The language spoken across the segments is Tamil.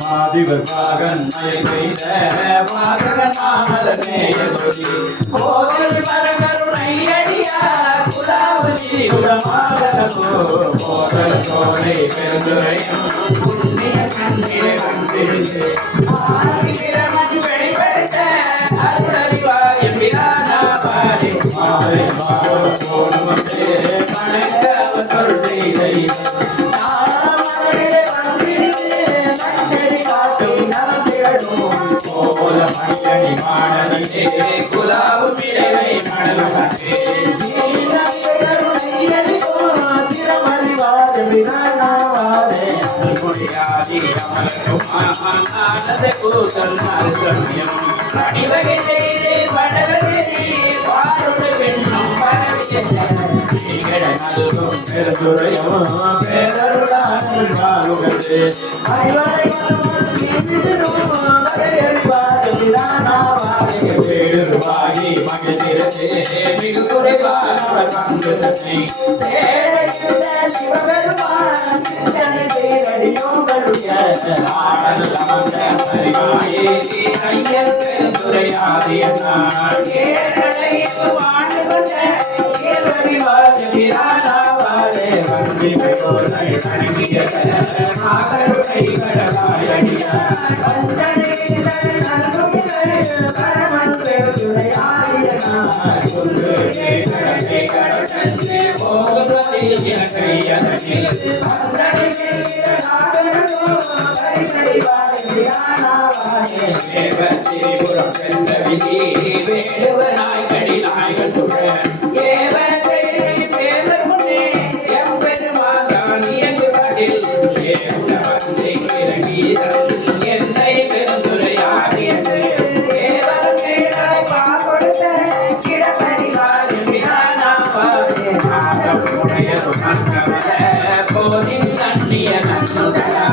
மாதிவர் பாகன் மயில் பெய்த வாசகன் மாமலனேய சொல்லி கோவில் மரகருணை அடியார் குலாவலி உடமாடலோ போதல் தோலை பெருந்துரையும் புண்ணிய கண்ணிலே வந்திருந்து ஆதிரமன் வெளிப்படுத்த அருளறிவாய பிரானாவாரே மாலை மாவன் போடுமத்தே மணக்க அவர் செய்தை மணியணி மாடலே குலாவு மிளவை நடனே திருமறிவாறு வினாவாரே முடியாதி அமரகுமானத கூசல் நல்சமயம் அடிவகை செய்து படரதி பாருடு பெண்ணும் பரவிய நல்கும் பெருதுரையும் பேரருளான் வாழுகிறது வேடுருவாகி மகிழ்ந்திரத்தே மிகு குறைவானவர் பங்குதனை தேடைந்த சிவபெருமான் சிந்தனை செய்தடியோங்களுடைய ஆடல் அமர்ந்த சரிவாயே ஐயன் பெருந்துரையாதியனார் ஏழையில் வாழ்ந்து கொண்ட ஏழறிவாத பிரானாவாரே வந்தி பெயோரை அணுகிய ஆகருடை கடலாயடியார் திரிபுரம் சென்ற விதி வேடுவனாய் கடினாய்கள் சுழ எம்பெருமான் இயங்குவதில் என்னை பெருந்துரையாடியது போதின் நன்னிய நன்னுதலா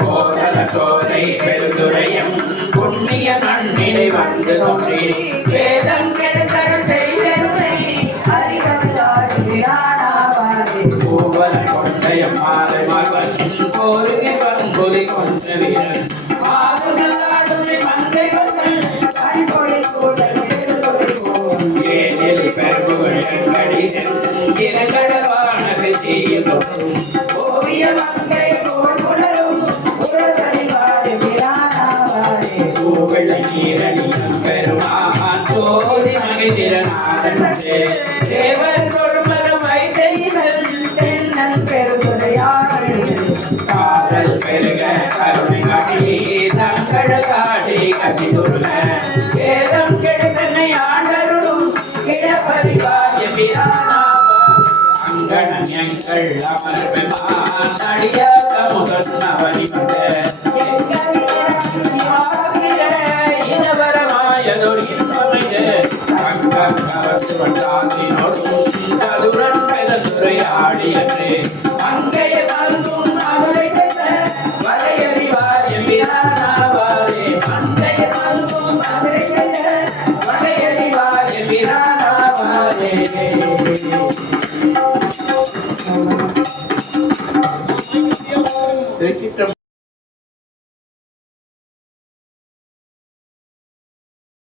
கோதல கோதை பெருதுரையும் புண்ணிய நன்னிலை வந்து தோன்றி வேதம் கெடுத்தருள் செய்தருளை பூவல கொண்டையம் மாலை மகன் கோருகை பண்புலி கொன்ற வீரன் ஆடுகளாடுமை மந்தை இரங்கடவானவை செய்யும் ஓவிய மங்கை போல் புலரும் உடற்கறிவாடு பிரானாவாரே பூவெள்ள நீரணியம் பெருமான் சோதி மகிழ்ந்திரநாதன் தேவர் கொள்மரம் வைத்தெய்தல் தென்னன் பெருதுரையாடல் காதல் பெருக கருணை காட்டி தங்கள் காட்டி கதிதுள்ள வேதம் கெடுத்தனை ஆண்டருளும் இடப்பறிவாய பிரானாவாரே அங்கணங்கள் அமர்வெமான் அடியாத முகன்னவனி வந்த இனவரமாயதொரு இன்பமைத அங்கம் கவர்ந்து வந்தாத்தினோடும் சதுரன் பெருந்துரையாடியன்றே அங்கைய நல்கும் மதுரை சென்ற வலையறிவாய பிரானாவாரே அங்கைய நல்கும் மதுரை சென்ற வலையறிவாய பிரானாவாரே